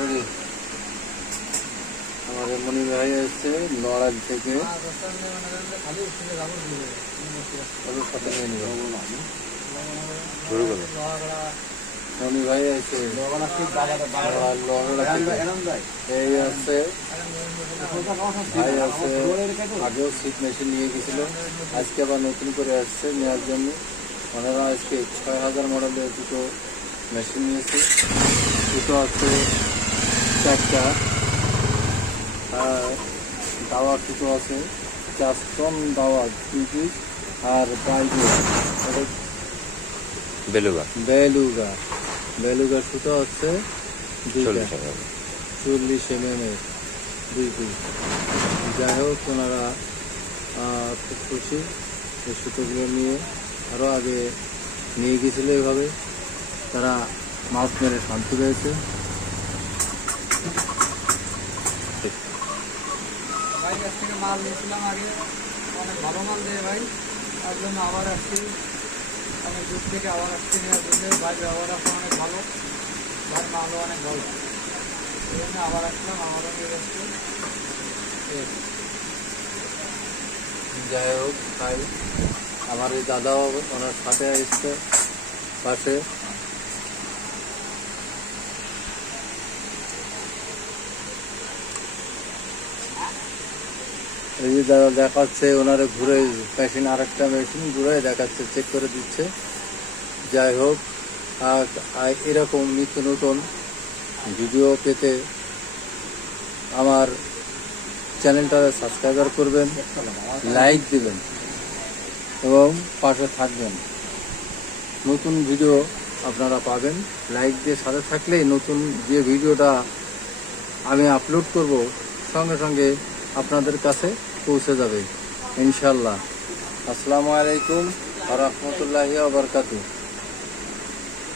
Ready. আমাদের মনি ভাই এসছে নড়াইল থেকে, মনি ভাই এসে এই আছে ভাই আছে। আগেও শীত মেশিন নিয়ে গেছিল, আজকে আবার নতুন করে আসছে নেওয়ার জন্য। ওনারা আজকে 6000 মডেলের দুটো মেশিন নিয়েছে। দুটো আছে 4টা, আর দাওয়া দুটো আছে, চাষন দাওয়া 2 পিস, আর বাইরে বেলুগা বেলুগা বেলুগা সুতো হচ্ছে 40 mm 2 পিস। যাই হোক, ওনারা খুব খুশি এই সুতোগুলো নিয়ে। আরও আগে নিয়ে গেছিলো, এভাবে তারা মাছ মেরে শান্তি পেয়েছে। ভাই কাছ থেকে মাল নিয়েছিলাম আগে, অনেক ভালো মাল দেয় ভাই, তার জন্য আবার আসছি, অনেক দূর থেকে আবার আসছি নেওয়ার জন্য। ভাই ব্যবহার এখন অনেক ভালো, ভাই মালও অনেক ভালো, এই জন্য আবার আসলাম, আমারও নিয়ে যাচ্ছি। যাই হোক, তাই আমার এই দাদাও ওনার সাথে এসছে পাশে। এই যে দাদা দেখাচ্ছে, ওনারে ঘুরে মেশিন, আরেকটা মেশিন ঘুরে দেখাচ্ছে, চেক করে দিচ্ছে। যাই হোক, এরকম নিত্য নতুন ভিডিও পেতে আমার চ্যানেলটা সাবস্ক্রাইবার করবেন, লাইক দিবেন এবং পাশে থাকবেন। নতুন ভিডিও আপনারা পাবেন, লাইক দিয়ে সাথে থাকলেই নতুন যে ভিডিওটা আমি আপলোড করব সঙ্গে সঙ্গে আপনাদের কাছে পৌঁছে যাবে ইনশাল্লাহ। আসসালামু আলাইকুম ওয়া রাহমাতুল্লাহি ওয়া বারাকাতুহু।